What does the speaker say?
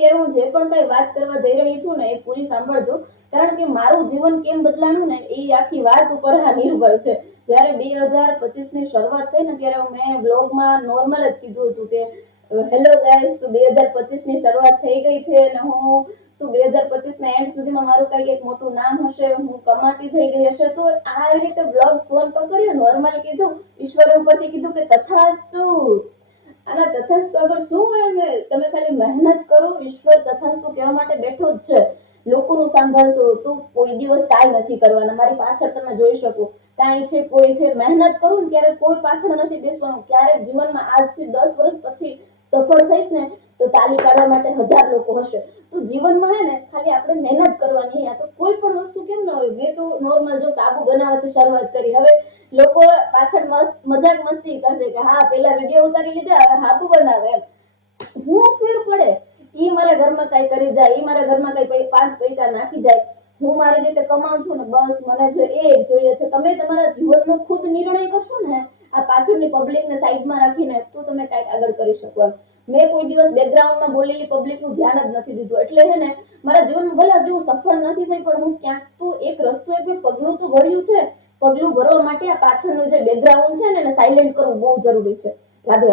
અત્યારે હું જે પણ કઈ વાત કરવા જઈ રહી છું ને એ પૂરી સાંભળજો, કારણ કે મારું જીવન કેમ બદલાણું ને એ આખી વાત ઉપર આ નિર્ભર છે. જ્યારે 2025 ની શરૂઆત થઈ ને ત્યારે મેં બ્લોગમાં નોર્મલ જ કીધું હતું કે હેલો ગાઈસ, તો 2025 ની શરૂઆત થઈ ગઈ છે અને હું શું 2025 ના એન્ડ સુધીમાં મારું કઈક એક મોટું નામ હશે, હું કમાતી થઈ ગઈ હશે. તો આ રીતે બ્લોગ ફોન પકડ્યો, નોર્મલ કીધું, ઈશ્વર ઉપરથી કીધું કે તથાસ્તુ. અને તથાસ્તુ આગળ શું હોય, તમે ખાલી મહેનત કરો, ઈશ્વર તથાસ્તુ કહેવા માટે બેઠો જ છે. લોકોનું સાંભળશો તો કોઈ દિવસ કાંઈ નથી કરવાના. મારી પાછળ તમે જોઈ શકો, કાંઈ છે કોઈ છે, મહેનત કરું ને ત્યારે કોઈ પાછળ નથી બેસવાનું. ક્યારેક જીવનમાં આજથી 10 વર્ષ પછી સફળ થઈશ ને તો તાલી પાડવા માટે 1000 લોકો હશે. તો જીવનમાં હે ને ખાલી આપણે મહેનત કરવાની. આ તો કોઈ પણ વસ્તુ કેમ ન હોય. મેં તો નોર્મલ જો સાબુ બનાવવાથી શરૂઆત કરી, હવે લોકો પાછળ મજાક મસ્તી કરશે કે હા પેલા વિડીયો ઉતારી લીધા, હવે સાબુ બનાવે એમ. હું ફેર પડે, ઈ મારા ઘરમાં કઈ કરી જાય, ઈ મારા ઘરમાં કઈ 5 પૈસા નાખી જાય, હું મારી રીતે કમાઉં છું ને બસ મને જો એ જોઈએ છે. તમે તમારા જીવનનો ખુદ નિર્ણય કરશો ને આ પાછળની પબ્લિકને સાઈડમાં રાખીને, તો તમે કઈક આગળ કરી શકો. મેં કોઈ દિવસ બેકગ્રાઉન્ડમાં બોલેલી પબ્લિકનું ધ્યાન જ નથી દીધું. એટલે હે ને મારા જીવનમાં ભલે હજી હું સફળ નથી થઈ, પણ હું ક્યાંક તો એક રસ્તો, એક પગલું તો ભર્યું છે. પગલું ભરવા માટે આ પાછળનું જે બેકગ્રાઉન્ડ છે ને એને સાયલેન્ટ કરવું બહુ જરૂરી છે. રાધે રાધે.